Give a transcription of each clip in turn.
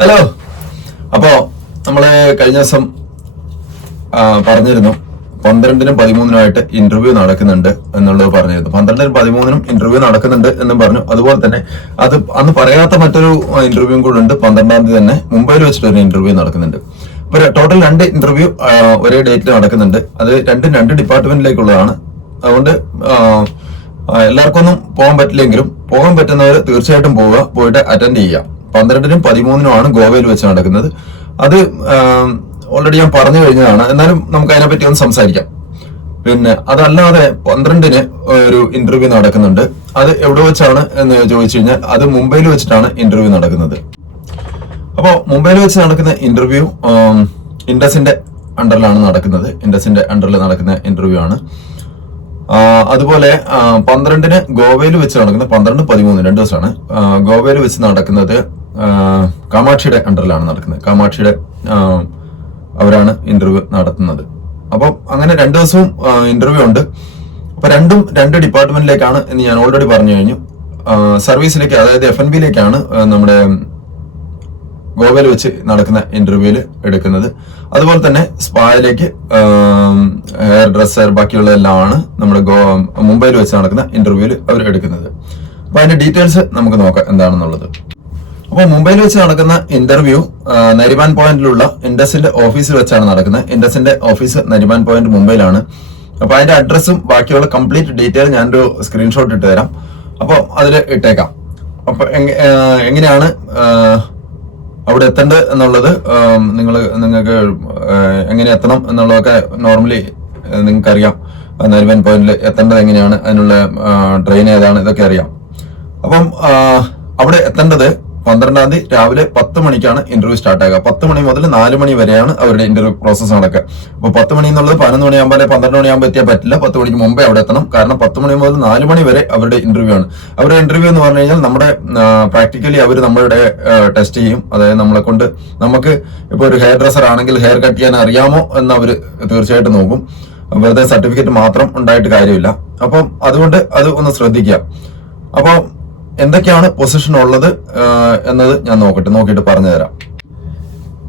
Hello. അപ്പോ നമ്മൾ കഴിഞ്ഞ ദിവസം പറഞ്ഞിരുന്നു. പന്ത്രണ്ടിനും പതിമൂന്നിനുമായിട്ട് ഇന്റർവ്യൂ നടക്കുന്നുണ്ട് എന്നുള്ളത് പറഞ്ഞിരുന്നു. പന്ത്രണ്ടിനും പതിമൂന്നിനും ഇന്റർവ്യൂ നടക്കുന്നുണ്ട് എന്നും പറഞ്ഞു. അതുപോലെ തന്നെ അത് അന്ന് പറയാത്ത മറ്റൊരു ഇന്റർവ്യൂ കൂടെ ഉണ്ട്. പന്ത്രണ്ടാം തീയതി തന്നെ മുംബൈയിൽ വെച്ചിട്ട് ഒരു ഇന്റർവ്യൂ നടക്കുന്നുണ്ട്. അപ്പൊ ടോട്ടൽ രണ്ട് ഇന്റർവ്യൂ ഒരേ ഡേറ്റിൽ നടക്കുന്നുണ്ട്. അത് രണ്ടും രണ്ട് ഡിപ്പാർട്ട്മെന്റിലേക്കുള്ളതാണ് അതുകൊണ്ട് ആ, ആ, എല്ലാവർക്കും ഒന്നും പോകാൻ പറ്റില്ലെങ്കിലും പോകാൻ പറ്റുന്നവർ തീർച്ചയായിട്ടും പോവുക പോയിട്ട് അറ്റൻഡ് ചെയ്യുക. പന്ത്രണ്ടിനും പതിമൂന്നിനുമാണ് ഗോവയിൽ വെച്ച് നടക്കുന്നത്. അത് ഓൾറെഡി ഞാൻ പറഞ്ഞു കഴിഞ്ഞതാണ്. എന്നാലും നമുക്ക് അതിനെപ്പറ്റി ഒന്ന് സംസാരിക്കാം. പിന്നെ അതല്ലാതെ പന്ത്രണ്ടിന് ഒരു ഇന്റർവ്യൂ നടക്കുന്നുണ്ട്. അത് എവിടെ വെച്ചാണ് എന്ന് ചോദിച്ചു കഴിഞ്ഞാൽ അത് മുംബൈയിൽ വെച്ചിട്ടാണ് ഇന്റർവ്യൂ നടക്കുന്നത്. അപ്പോൾ മുംബൈയിൽ വെച്ച് നടക്കുന്ന ഇന്റർവ്യൂ ഇൻഡസിന്റെ അണ്ടറിലാണ് നടക്കുന്നത്. ഇൻഡസിന്റെ അണ്ടറിൽ നടക്കുന്ന ഇന്റർവ്യൂ ആണ്. അതുപോലെ പന്ത്രണ്ടിന് ഗോവയിൽ വെച്ച് നടക്കുന്ന പന്ത്രണ്ട് പതിമൂന്ന് രണ്ട് ദിവസമാണ്. ഗോവയിൽ വെച്ച് നടക്കുന്നത് കാമാക്ഷിയുടെ അണ്ടറിലാണ് നടക്കുന്നത്. കാമാക്ഷിയുടെ അവരാണ് ഇന്റർവ്യൂ നടത്തുന്നത്. അപ്പം അങ്ങനെ രണ്ടു ദിവസവും ഇന്റർവ്യൂ ഉണ്ട്. അപ്പൊ രണ്ടും രണ്ട് ഡിപ്പാർട്ട്മെന്റിലേക്കാണ് എന്ന് ഞാൻ ഓൾറെഡി പറഞ്ഞു കഴിഞ്ഞു. സർവീസിലേക്ക് അതായത് എഫ് എൻ ബിയിലേക്കാണ് നമ്മുടെ ഗോവയിൽ വെച്ച് നടക്കുന്ന ഇന്റർവ്യൂവിൽ എടുക്കുന്നത്. അതുപോലെ തന്നെ സ്പായിലേക്ക് ഹെയർ ഡ്രസ്സർ ബാക്കിയുള്ള ആണ് നമ്മുടെ ഗോ മുംബൈയിൽ വെച്ച് നടക്കുന്ന ഇന്റർവ്യൂവിൽ അവർ എടുക്കുന്നത്. അപ്പൊ അതിന്റെ ഡീറ്റെയിൽസ് നമുക്ക് നോക്കാം എന്താണെന്നുള്ളത്. അപ്പോൾ മുംബൈയിൽ വെച്ച് നടക്കുന്ന ഇന്റർവ്യൂ നരിമാൻ പോയിന്റിലുള്ള ഇൻഡസിന്റെ ഓഫീസിൽ വെച്ചാണ് നടക്കുന്നത്. ഇൻഡസിന്റെ ഓഫീസ് നരിമാൻ പോയിന്റ് മുംബൈയിലാണ്. അപ്പൊ അതിന്റെ അഡ്രസ്സും ബാക്കിയുള്ള കംപ്ലീറ്റ് ഡീറ്റെയിൽ ഞാനൊരു സ്ക്രീൻഷോട്ട് ഇട്ട് തരാം. അപ്പോൾ അതിൽ ഇട്ടേക്കാം. അപ്പൊ എങ്ങനെയാണ് അവിടെ എത്തേണ്ടത് എന്നുള്ളത് നിങ്ങൾ നിങ്ങൾക്ക് എങ്ങനെ എത്തണം എന്നുള്ളതൊക്കെ നോർമലി നിങ്ങൾക്ക് അറിയാം നരിമൻ പോയിന്റിൽ എത്തേണ്ടത് എങ്ങനെയാണ് അതിനുള്ള ട്രെയിൻ ഏതാണ് ഇതൊക്കെ അറിയാം. അപ്പം അവിടെ എത്തേണ്ടത് പന്ത്രണ്ടാം തീയതി രാവിലെ പത്ത് മണിക്കാണ് ഇന്റർവ്യൂ സ്റ്റാർട്ട് ആകുക. പത്ത് മണി മുതൽ നാല് മണി വരെയാണ് അവരുടെ ഇന്റർവ്യൂ പ്രോസസ് നടക്കുക. അപ്പൊ പത്ത് മണി എന്നുള്ളത് പതിനൊന്ന് മണിയാകുമ്പോൾ അല്ലെങ്കിൽ പന്ത്രണ്ട് മണിയാകുമ്പോൾ എത്തിയാൽ പറ്റില്ല. പത്ത് മണിക്ക് മുമ്പേ അവിടെ എത്തണം. കാരണം പത്ത് മണി മുതൽ നാല് മണി വരെ അവരുടെ ഇന്റർവ്യൂ ആണ്. അവരുടെ ഇന്റർവ്യൂ എന്ന് പറഞ്ഞു കഴിഞ്ഞാൽ നമ്മുടെ പ്രാക്ടിക്കലി അവർ നമ്മളുടെ ടെസ്റ്റ് ചെയ്യും. അതായത് നമ്മളെ കൊണ്ട് നമുക്ക് ഇപ്പൊ ഒരു ഹെയർ ഡ്രസ്സർ ആണെങ്കിൽ ഹെയർ കട്ട് ചെയ്യാൻ അറിയാമോ എന്ന് അവർ തീർച്ചയായിട്ടും നോക്കും. വെറുതെ സർട്ടിഫിക്കറ്റ് മാത്രം ഉണ്ടായിട്ട് കാര്യമില്ല. അപ്പം അതുകൊണ്ട് അത് ഒന്ന് ശ്രദ്ധിക്കുക. അപ്പോൾ എന്തൊക്കെയാണ് പൊസിഷൻ ഉള്ളത് എന്നത് ഞാൻ നോക്കട്ടെ നോക്കിയിട്ട് പറഞ്ഞു തരാം.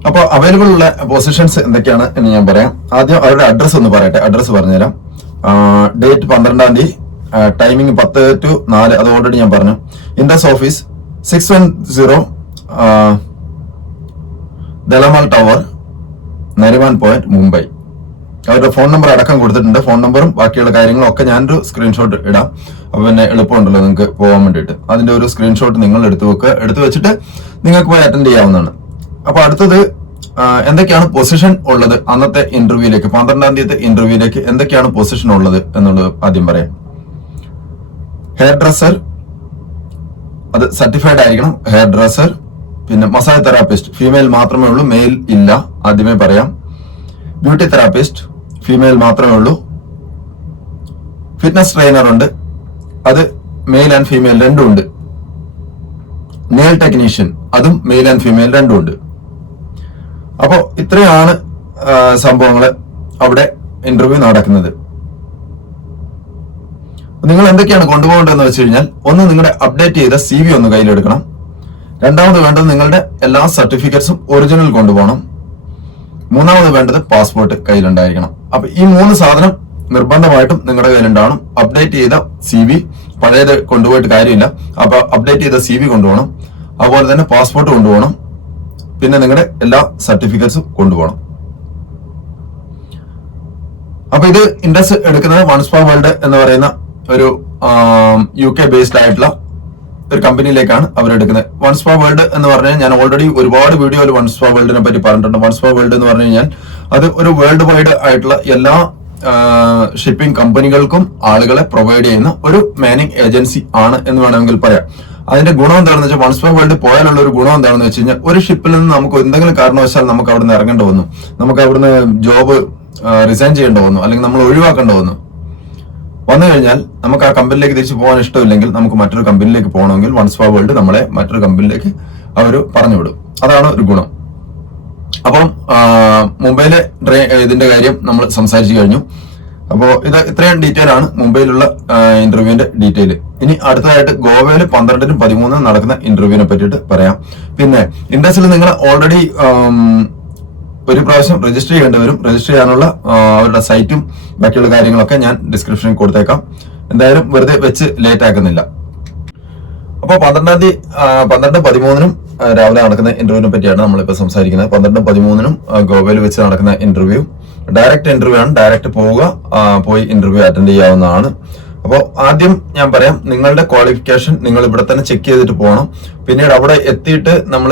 അപ്പോൾ അവൈലബിൾ ഉള്ള പൊസിഷൻസ് എന്തൊക്കെയാണ് എന്ന് ഞാൻ പറയാം. ആദ്യം അവരുടെ അഡ്രസ്സ് ഒന്ന് പറയട്ടെ അഡ്രസ്സ് പറഞ്ഞുതരാം ഡേറ്റ് പന്ത്രണ്ടാം തീയതി ടൈമിംഗ് പത്ത് ടു നാല് അത് ഓൾറെഡി ഞാൻ പറഞ്ഞു. Indus office six one zero Dalamal Tower Nariman Point Mumbai അവരുടെ ഫോൺ നമ്പർ അടക്കം കൊടുത്തിട്ടുണ്ട്. ഫോൺ നമ്പറും ബാക്കിയുള്ള കാര്യങ്ങളും ഒക്കെ ഞാനൊരു സ്ക്രീൻഷോട്ട് ഇടാം. അപ്പൊ പിന്നെ എളുപ്പമുണ്ടല്ലോ നിങ്ങൾക്ക് പോകാൻ വേണ്ടിയിട്ട്. അതിന്റെ ഒരു സ്ക്രീൻഷോട്ട് നിങ്ങൾ എടുത്തു വെക്കുക. എടുത്തു വെച്ചിട്ട് നിങ്ങൾക്ക് പോയി അറ്റൻഡ് ചെയ്യാവുന്നതാണ്. അപ്പൊ അടുത്തത് എന്തൊക്കെയാണ് പൊസിഷൻ ഉള്ളത് അന്നത്തെ ഇന്റർവ്യൂയിലേക്ക് പന്ത്രണ്ടാം തീയതി ഇന്റർവ്യൂയിലേക്ക് എന്തൊക്കെയാണ് പൊസിഷൻ ഉള്ളത് എന്നുള്ളത് ആദ്യം പറയാം. ഹെയർ ഡ്രസ്സർ അത് സർട്ടിഫൈഡ് ആയിരിക്കണം. ഹെയർ ഡ്രസ്സർ പിന്നെ മസാജ് തെറാപ്പിസ്റ്റ് ഫീമെയിൽ മാത്രമേ ഉള്ളൂ മെയിൽ ഇല്ല. ആദ്യമേ പറയാം. ബ്യൂട്ടി തെറാപ്പിസ്റ്റ് ഫീമെയിൽ മാത്രമേ ഉള്ളൂ. ഫിറ്റ്നസ് ട്രെയിനർ ഉണ്ട്. അത് മെയിൽ ആൻഡ് ഫീമെയിൽ രണ്ടും ഉണ്ട്. നെയിൽ ടെക്നീഷ്യൻ അതും മെയിൽ ആൻഡ് ഫീമെയിൽ രണ്ടും ഉണ്ട്. അപ്പോൾ ഇത്രയാണ് സംഭവങ്ങൾ അവിടെ ഇന്റർവ്യൂ നടക്കുന്നത്. നിങ്ങൾ എന്തൊക്കെയാണ് കൊണ്ടുപോകേണ്ടതെന്ന് വെച്ച് കഴിഞ്ഞാൽ ഒന്ന് നിങ്ങളുടെ അപ്ഡേറ്റ് ചെയ്ത സി വി ഒന്ന് കയ്യിലെടുക്കണം. രണ്ടാമത് വേണ്ടത് നിങ്ങളുടെ എല്ലാ സർട്ടിഫിക്കറ്റ്സും ഒറിജിനൽ കൊണ്ടുപോകണം. മൂന്നാമത് വേണ്ടത് പാസ്പോർട്ട് കയ്യിലുണ്ടായിരിക്കണം. അപ്പൊ ഈ മൂന്ന് സാധനം നിർബന്ധമായിട്ടും നിങ്ങളുടെ കയ്യിലുണ്ടാവണം. അപ്ഡേറ്റ് ചെയ്ത സി വി പഴയത് കൊണ്ടുപോയിട്ട് കാര്യമില്ല. അപ്പൊ അപ്ഡേറ്റ് ചെയ്ത സി വി കൊണ്ടുപോകണം. അതുപോലെ തന്നെ പാസ്പോർട്ട് കൊണ്ടുപോകണം. പിന്നെ നിങ്ങളുടെ എല്ലാ സർട്ടിഫിക്കറ്റ്സും കൊണ്ടുപോകണം. അപ്പൊ ഇത് ഇൻഡസ് എടുക്കുന്നത് വൺസ്പാ വേൾഡ് എന്ന് പറയുന്ന ഒരു യു കെ ബേസ്ഡ് ആയിട്ടുള്ള ഒരു കമ്പനിയിലേക്കാണ് അവരെടുക്കുന്നത്. വൺസ്പാ വേൾഡ് എന്ന് പറഞ്ഞാൽ ഞാൻ ഓൾറെഡി ഒരുപാട് വീഡിയോയിൽ വൺസ്പാ വേൾഡിനെ പറ്റി പറഞ്ഞിട്ടുണ്ട്. വൺസ്പാ വേൾഡ് എന്ന് പറഞ്ഞു കഴിഞ്ഞാൽ അത് ഒരു വേൾഡ് വൈഡ് ആയിട്ടുള്ള എല്ലാ ഷിപ്പിംഗ് കമ്പനികൾക്കും ആളുകളെ പ്രൊവൈഡ് ചെയ്യുന്ന ഒരു മാനിങ് ഏജൻസി ആണ് എന്ന് വേണമെങ്കിൽ പറയാം. അതിന്റെ ഗുണം എന്താണെന്ന് വെച്ചാൽ വൺസ്പാ വേൾഡ് പോയാലുള്ള ഒരു ഗുണം എന്താണെന്ന് വെച്ച് കഴിഞ്ഞാൽ ഒരു ഷിപ്പിൽ നിന്ന് നമുക്ക് എന്തെങ്കിലും കാരണവശാൽ നമുക്ക് അവിടെ നിന്ന് ഇറങ്ങേണ്ടി വന്നു. നമുക്ക് അവിടുന്ന് ജോബ് റിസൈൻ ചെയ്യേണ്ടി വന്നു. അല്ലെങ്കിൽ നമ്മൾ ഒഴിവാക്കേണ്ടി വന്നു. വന്നു കഴിഞ്ഞാൽ നമുക്ക് ആ കമ്പനിയിലേക്ക് തിരിച്ചു പോകാൻ ഇഷ്ടമില്ലെങ്കിൽ നമുക്ക് മറ്റൊരു കമ്പനിയിലേക്ക് പോകണമെങ്കിൽ ഫോർ വേൾഡ് നമ്മളെ മറ്റൊരു കമ്പനിയിലേക്ക് അവർ പറഞ്ഞു വിടും അതാണ് ഒരു ഗുണം. അപ്പം മുംബൈയിലെ ട്രെയിൻ ഇതിന്റെ കാര്യം നമ്മൾ സംസാരിച്ചു കഴിഞ്ഞു. അപ്പോൾ ഇത് ഇത്രയും ഡീറ്റെയിൽ ആണ് മുംബൈയിലുള്ള ഇന്റർവ്യൂവിന്റെ ഡീറ്റെയിൽ ഇനി അടുത്തതായിട്ട് ഗോവയിൽ പന്ത്രണ്ടിനും പതിമൂന്നിനും നടക്കുന്ന ഇന്റർവ്യൂവിനെ പറ്റിയിട്ട് പറയാം. പിന്നെ ഇൻഡസ്ട്രിയിൽ നിങ്ങൾ ഓൾറെഡി ഒരു പ്രാവശ്യം രജിസ്റ്റർ ചെയ്യേണ്ടി വരും. രജിസ്റ്റർ ചെയ്യാനുള്ള അവരുടെ സൈറ്റും ബാക്കിയുള്ള കാര്യങ്ങളൊക്കെ ഞാൻ ഡിസ്ക്രിപ്ഷനിൽ കൊടുത്തേക്കാം. എന്തായാലും വെറുതെ വെച്ച് ലേറ്റ് ആക്കുന്നില്ല. അപ്പോൾ പന്ത്രണ്ടാം തീയതി പന്ത്രണ്ടും പതിമൂന്നിനും രാവിലെ നടക്കുന്ന ഇന്റർവ്യൂവിനെ പറ്റിയാണ് നമ്മളിപ്പോൾ സംസാരിക്കുന്നത്. പന്ത്രണ്ട് പതിമൂന്നിനും ഗോവയിൽ വെച്ച് നടക്കുന്ന ഇന്റർവ്യൂ ഡയറക്റ്റ് ഇന്റർവ്യൂ ആണ്. ഡയറക്റ്റ് പോവുക പോയി ഇന്റർവ്യൂ അറ്റൻഡ് ചെയ്യാവുന്നതാണ്. അപ്പോൾ ആദ്യം ഞാൻ പറയാം നിങ്ങളുടെ ക്വാളിഫിക്കേഷൻ നിങ്ങൾ ഇവിടെ തന്നെ ചെക്ക് ചെയ്തിട്ട് പോകണം. പിന്നീട് അവിടെ എത്തിയിട്ട് നമ്മൾ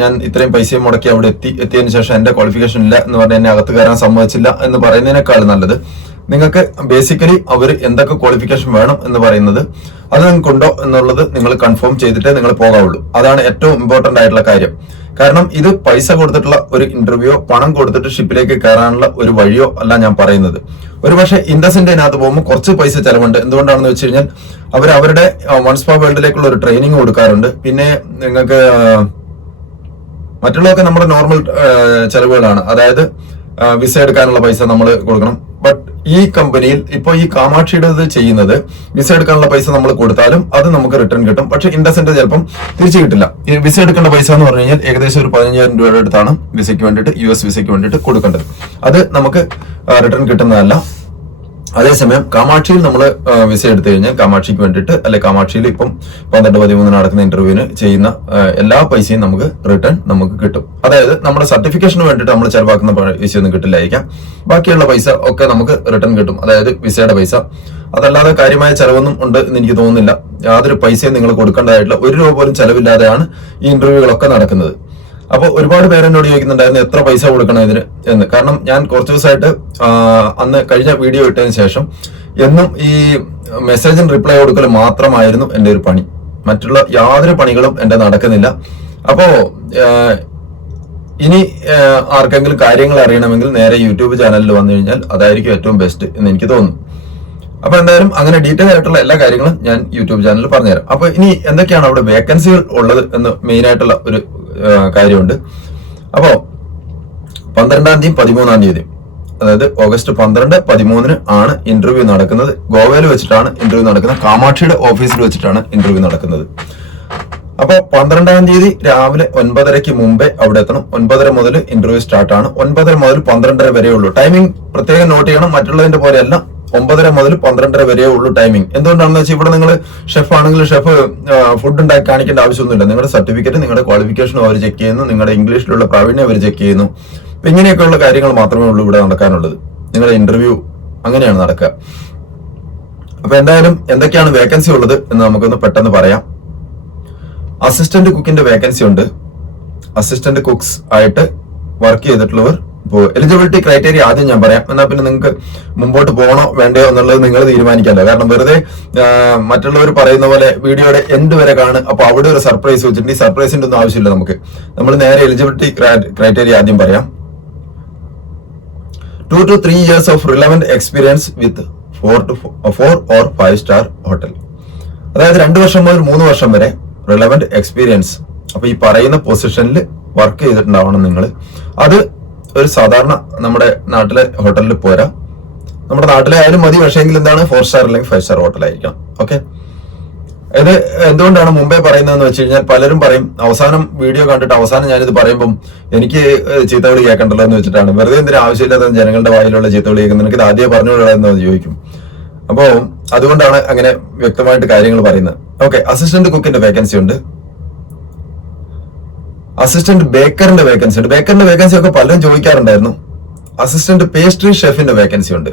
ഞാൻ ഇത്രയും പൈസയും മുടക്കി അവിടെ എത്തി എത്തിയതിനു ശേഷം എന്റെ ക്വാളിഫിക്കേഷൻ ഇല്ല എന്ന് പറഞ്ഞ് എന്നെ അകത്ത് കയറാൻ സമ്മതിച്ചില്ല എന്ന് പറയുന്നതിനേക്കാൾ നല്ലത്. നിങ്ങൾക്ക് ബേസിക്കലി അവർ എന്തൊക്കെ ക്വാളിഫിക്കേഷൻ വേണം എന്ന് പറയുന്നത് അത് നിങ്ങൾക്കുണ്ടോ എന്നുള്ളത് നിങ്ങൾ കൺഫേം ചെയ്തിട്ടേ നിങ്ങൾ പോകാവുള്ളൂ. അതാണ് ഏറ്റവും ഇമ്പോർട്ടന്റ് ആയിട്ടുള്ള കാര്യം. കാരണം ഇത് പൈസ കൊടുത്തിട്ടുള്ള ഒരു ഇന്റർവ്യൂയോ പണം കൊടുത്തിട്ട് ഷിപ്പിലേക്ക് കയറാനുള്ള ഒരു വഴിയോ അല്ല ഞാൻ പറയുന്നത്. ഒരുപക്ഷെ ഇൻഡസിന്റെ അതിനകത്ത് പോകുമ്പോൾ കുറച്ച് പൈസ ചെലവുണ്ട്. എന്തുകൊണ്ടാണെന്ന് വെച്ച് കഴിഞ്ഞാൽ അവർ അവരുടെ വൺ സ്പാ വേൾഡിലേക്കുള്ള ഒരു ട്രെയിനിങ് കൊടുക്കാറുണ്ട്. പിന്നെ നിങ്ങൾക്ക് മറ്റുള്ളതൊക്കെ നമ്മുടെ നോർമൽ ചെലവുകളാണ്. അതായത് വിസ എടുക്കാനുള്ള പൈസ നമ്മൾ കൊടുക്കണം. ബട്ട് ഈ കമ്പനിയിൽ ഇപ്പോൾ ഈ കാമാക്ഷിയുടെ ഇത് ചെയ്യുന്നത് വിസ എടുക്കാനുള്ള പൈസ നമ്മൾ കൊടുത്താലും അത് നമുക്ക് റിട്ടേൺ കിട്ടും. പക്ഷെ ഇൻഡസിന്റെ ചിലപ്പം തിരിച്ചു കിട്ടില്ല. ഈ വിസ എടുക്കേണ്ട പൈസ എന്ന് പറഞ്ഞു കഴിഞ്ഞാൽ ഏകദേശം ഒരു പതിനഞ്ചായിരം രൂപയുടെ അടുത്താണ് വിസയ്ക്ക് വേണ്ടിയിട്ട് യു എസ് വിസയ്ക്ക് വേണ്ടിയിട്ട് കൊടുക്കേണ്ടത്. അത് നമുക്ക് റിട്ടേൺ കിട്ടുന്നതല്ല. അതേസമയം കാമാക്ഷിയിൽ നമ്മൾ വിസ എടുത്തു കഴിഞ്ഞാൽ കാമാക്ഷിക്ക് വേണ്ടിയിട്ട് അല്ലെ കാമാക്ഷിയിൽ ഇപ്പം പന്ത്രണ്ട് പതിമൂന്ന് നടക്കുന്ന ഇന്റർവ്യൂവിന് ചെയ്യുന്ന എല്ലാ പൈസയും നമുക്ക് റിട്ടേൺ നമുക്ക് കിട്ടും. അതായത് നമ്മുടെ സർട്ടിഫിക്കേഷന് വേണ്ടിയിട്ട് നമ്മൾ ചെലവാക്കുന്ന പൈസയൊന്നും കിട്ടില്ലായിരിക്കാം. ബാക്കിയുള്ള പൈസ ഒക്കെ നമുക്ക് റിട്ടേൺ കിട്ടും. അതായത് വിസയുടെ പൈസ. അതല്ലാതെ കാര്യമായ ചെലവൊന്നും ഉണ്ട് എന്ന് എനിക്ക് തോന്നുന്നില്ല. യാതൊരു പൈസയും നിങ്ങൾ കൊടുക്കേണ്ടതായിട്ടുള്ള ഒരു രൂപ പോലും ചെലവില്ലാതെയാണ് ഈ ഇന്റർവ്യൂകളൊക്കെ നടക്കുന്നത്. അപ്പോൾ ഒരുപാട് പേര് എന്നോട് ചോദിക്കുന്നുണ്ടായിരുന്നു എത്ര പൈസ കൊടുക്കണം ഇതിന് എന്ന്. കാരണം ഞാൻ കുറച്ച് ദിവസമായിട്ട് അന്ന് കഴിഞ്ഞ വീഡിയോ ഇട്ടതിന് ശേഷം എന്നും ഈ മെസ്സേജിന് റിപ്ലൈ കൊടുക്കൽ മാത്രമായിരുന്നു എന്റെ ഒരു പണി. മറ്റുള്ള യാതൊരു പണികളും എന്റെ നടക്കുന്നില്ല. അപ്പോ ഇനി ആർക്കെങ്കിലും കാര്യങ്ങൾ അറിയണമെങ്കിൽ നേരെ യൂട്യൂബ് ചാനലിൽ വന്നു കഴിഞ്ഞാൽ അതായിരിക്കും ഏറ്റവും ബെസ്റ്റ് എന്ന് എനിക്ക് തോന്നുന്നു. അപ്പൊ എന്തായാലും അങ്ങനെ ഡീറ്റെയിൽ ആയിട്ടുള്ള എല്ലാ കാര്യങ്ങളും ഞാൻ യൂട്യൂബ് ചാനലിൽ പറഞ്ഞുതരാം. അപ്പൊ ഇനി എന്തൊക്കെയാണ് അവിടെ വേക്കൻസികൾ ഉള്ളത് എന്ന് മെയിൻ ആയിട്ടുള്ള ഒരു കാര്യമുണ്ട്. അപ്പോ പന്ത്രണ്ടാം തീയതി പതിമൂന്നാം തീയതി. അതായത് ഓഗസ്റ്റ് പന്ത്രണ്ട് പതിമൂന്നിന് ആണ് ഇന്റർവ്യൂ നടക്കുന്നത്. ഗോവയിൽ വെച്ചിട്ടാണ് ഇന്റർവ്യൂ നടക്കുന്നത്. കാമാക്ഷിയുടെ ഓഫീസിൽ വെച്ചിട്ടാണ് ഇന്റർവ്യൂ നടക്കുന്നത്. അപ്പോൾ പന്ത്രണ്ടാം തീയതി രാവിലെ ഒൻപതരയ്ക്ക് മുമ്പേ അവിടെ എത്തണം. ഒൻപതര മുതൽ ഇന്റർവ്യൂ സ്റ്റാർട്ട് ആണ്. ഒൻപതര മുതൽ പന്ത്രണ്ടര വരെയുള്ളൂ ടൈമിംഗ് പ്രത്യേകം നോട്ട് ചെയ്യണം. മറ്റുള്ളതിന്റെ പോലെയല്ല. ഒമ്പതര മുതൽ പന്ത്രണ്ടര വരെ ഉള്ളൂ ടൈമിംഗ് എന്തുകൊണ്ടാണെന്ന് വെച്ചാൽ ഇവിടെ നിങ്ങൾ ഷെഫ് ആണെങ്കിൽ ഷെഫ് ഫുഡ് ഉണ്ടാക്കി കാണിക്കേണ്ട ആവശ്യമൊന്നുമില്ല. നിങ്ങളുടെ സർട്ടിഫിക്കറ്റ് നിങ്ങളുടെ ക്വാളിഫിക്കേഷനും അവർ ചെക്ക് ചെയ്യുന്നു. നിങ്ങളുടെ ഇംഗ്ലീഷിലുള്ള പ്രാവീണ്യം അവർ ചെക്ക് ചെയ്യുന്നു. ഇങ്ങനെയൊക്കെയുള്ള കാര്യങ്ങൾ മാത്രമേ ഉള്ളൂ ഇവിടെ നടക്കാനുള്ളത്. നിങ്ങളുടെ ഇന്റർവ്യൂ അങ്ങനെയാണ് നടക്കുക. അപ്പൊ എന്തായാലും എന്തൊക്കെയാണ് വേക്കൻസി ഉള്ളത് എന്ന് നമുക്കൊന്ന് പെട്ടെന്ന് പറയാം. അസിസ്റ്റന്റ് കുക്കിന്റെ വേക്കൻസി ഉണ്ട്. അസിസ്റ്റന്റ് കുക്സ് ആയിട്ട് വർക്ക് ചെയ്തിട്ടുള്ളവർ എലിജിബിലിറ്റി ക്രൈറ്റീരിയ ആദ്യം ഞാൻ പറയാം. എന്നാൽ പിന്നെ നിങ്ങൾക്ക് മുമ്പോട്ട് പോകണോ വേണ്ടയോ എന്നുള്ളത് നിങ്ങൾ തീരുമാനിക്കാമല്ലോ. കാരണം വെറുതെ മറ്റുള്ളവർ പറയുന്ന പോലെ വീഡിയോയുടെ എൻഡ് വരെ കാണും അപ്പോൾ അവിടെ ഒരു സർപ്രൈസ് വെച്ചിട്ടുണ്ട്. ഈ സർപ്രൈസിന്റെ ഒന്നും ആവശ്യമില്ല നമുക്ക്. നമ്മൾ നേരെ എലിജിബിലിറ്റി ക്രൈറ്റീരിയ ആദ്യം പറയാം. Two to three years of relevant experience with four to four or five star hotel അതായത് രണ്ട് വർഷം മുതൽ മൂന്ന് വർഷം വരെ റിലവന്റ് എക്സ്പീരിയൻസ് അപ്പൊ ഈ പറയുന്ന പൊസിഷനിൽ വർക്ക് ചെയ്തിട്ടുണ്ടാവണം നിങ്ങൾ. അത് ഒരു സാധാരണ നമ്മുടെ നാട്ടിലെ ഹോട്ടലിൽ പോരാ. നമ്മുടെ നാട്ടിലെ ആയാലും മതി പക്ഷേങ്കിൽ എന്താണ്? ഫോർ സ്റ്റാർ അല്ലെങ്കിൽ ഫൈവ് സ്റ്റാർ ഹോട്ടലായിരിക്കണം ഓക്കെ ഇത് എന്തുകൊണ്ടാണ് മുമ്പേ പറയുന്നതെന്ന് വെച്ച് കഴിഞ്ഞാൽ പലരും പറയും അവസാനം വീഡിയോ കണ്ടിട്ട് അവസാനം ഞാനിത് പറയുമ്പം എനിക്ക് ചീത്തവിളി കേൾക്കണ്ടല്ലോ എന്ന് വെച്ചിട്ടാണ്. വെറുതെ എന്തിനും ആവശ്യമില്ലാത്ത ജനങ്ങളുടെ വായിലുള്ള ചീത്തവിളി കേൾക്കുന്നത്? എനിക്ക് ഇത് ആദ്യം എന്ന് ചോദിക്കും. അപ്പോൾ അതുകൊണ്ടാണ് അങ്ങനെ വ്യക്തമായിട്ട് കാര്യങ്ങൾ പറയുന്നത്. ഓക്കെ അസിസ്റ്റന്റ് കുക്കിന്റെ വേക്കൻസി ഉണ്ട്. അസിസ്റ്റന്റ് ബേക്കറിന്റെ വേക്കൻസി ഉണ്ട്. ബേക്കറിന്റെ വേക്കൻസി ഒക്കെ പലരും ചോദിക്കാറുണ്ടായിരുന്നു. അസിസ്റ്റന്റ് പേസ്ട്രി ഷെഫിന്റെ വേക്കൻസി ഉണ്ട്.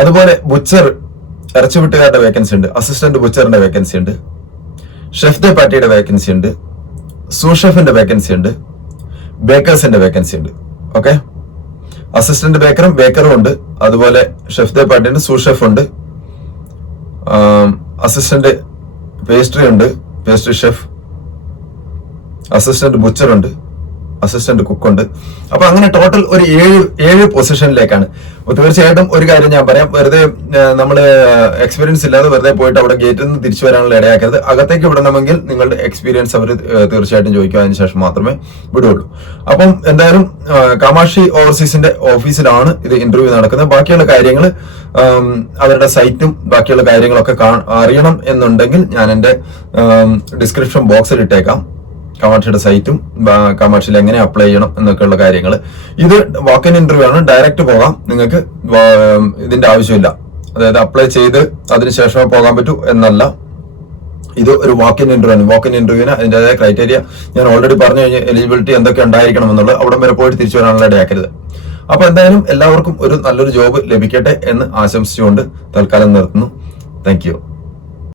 അതുപോലെ ബുച്ചർ ഇറച്ചിവിട്ടുകാരുടെ വേക്കൻസി ഉണ്ട്. അസിസ്റ്റന്റ് ബുച്ചറിന്റെ വേക്കൻസി ഉണ്ട്. ഷെഫ് ദേ പാർട്ടിയുടെ വേക്കൻസി ഉണ്ട്. സൂഷെഫിന്റെ വേക്കൻസി ഉണ്ട്. ബേക്കേഴ്സിന്റെ വേക്കൻസി ഉണ്ട്. ഓക്കെ അസിസ്റ്റന്റ് ബേക്കറും ബേക്കറും ഉണ്ട്. അതുപോലെ ഷെഫ് ദേ പാർട്ടിന്റെ സൂഷെഫ് ഉണ്ട്. അസിസ്റ്റന്റ് പേസ്ട്രി ഉണ്ട് പേസ്ട്രി ഷെഫ് അസിസ്റ്റന്റ് ബുച്ചറുണ്ട് അസിസ്റ്റന്റ് കുക്കുണ്ട് അപ്പൊ അങ്ങനെ ടോട്ടൽ ഒരു ഏഴ് ഏഴ് പൊസിഷനിലേക്കാണ് തീർച്ചയായിട്ടും ഒരു കാര്യം ഞാൻ പറയാം. വെറുതെ നമ്മൾ എക്സ്പീരിയൻസ് ഇല്ലാതെ വെറുതെ പോയിട്ട് അവിടെ ഗേറ്റിൽ നിന്ന് തിരിച്ചു വരാനുള്ള ഇടയാക്കരുത്. അകത്തേക്ക് വിടണമെങ്കിൽ നിങ്ങളുടെ എക്സ്പീരിയൻസ് അവർ തീർച്ചയായിട്ടും ചോദിക്കും. അതിന് ശേഷം മാത്രമേ വിടുകയുള്ളൂ. അപ്പം എന്തായാലും കാമാക്ഷി ഓവർസീസിന്റെ ഓഫീസിലാണ് ഇത് ഇന്റർവ്യൂ നടക്കുന്നത്. ബാക്കിയുള്ള കാര്യങ്ങൾ അവരുടെ സൈറ്റും ബാക്കിയുള്ള കാര്യങ്ങളൊക്കെ അറിയണം എന്നുണ്ടെങ്കിൽ ഞാൻ എന്റെ ഡിസ്ക്രിപ്ഷൻ ബോക്സിൽ ഇട്ടേക്കാം. കാമാക്ഷിയുടെ സൈറ്റും ബാ- എങ്ങനെ അപ്ലൈ ചെയ്യണം എന്നൊക്കെയുള്ള കാര്യങ്ങൾ ഇത് വാക്കൻ ഇന്റർവ്യൂ ആണ്. ഡയറക്റ്റ് പോകാം. നിങ്ങൾക്ക് ഇതിന്റെ ആവശ്യമില്ല. അതായത് അപ്ലൈ ചെയ്ത് അതിനുശേഷമേ പോകാൻ പറ്റൂ എന്നല്ല. ഇത് ഒരു വാക്ക് ഇൻ ഇന്റർവ്യൂ ആണ്. വാക്ക് ഇൻ ഇന്റർവ്യൂവിന് അതിന്റേതായ ക്രൈറ്റീരിയ ഞാൻ ഓൾറെഡി പറഞ്ഞു കഴിഞ്ഞാൽ എലിജിബിലിറ്റി എന്തൊക്കെ ഉണ്ടായിരിക്കണം എന്നുള്ളത്. അവിടെ വരെ പോയിട്ട് തിരിച്ചു വരാനുള്ള ഇടയാക്കരുത് അപ്പൊ എന്തായാലും എല്ലാവർക്കും ഒരു നല്ലൊരു ജോബ് ലഭിക്കട്ടെ എന്ന് ആശംസിച്ചുകൊണ്ട് തൽക്കാലം നിർത്തുന്നു. താങ്ക്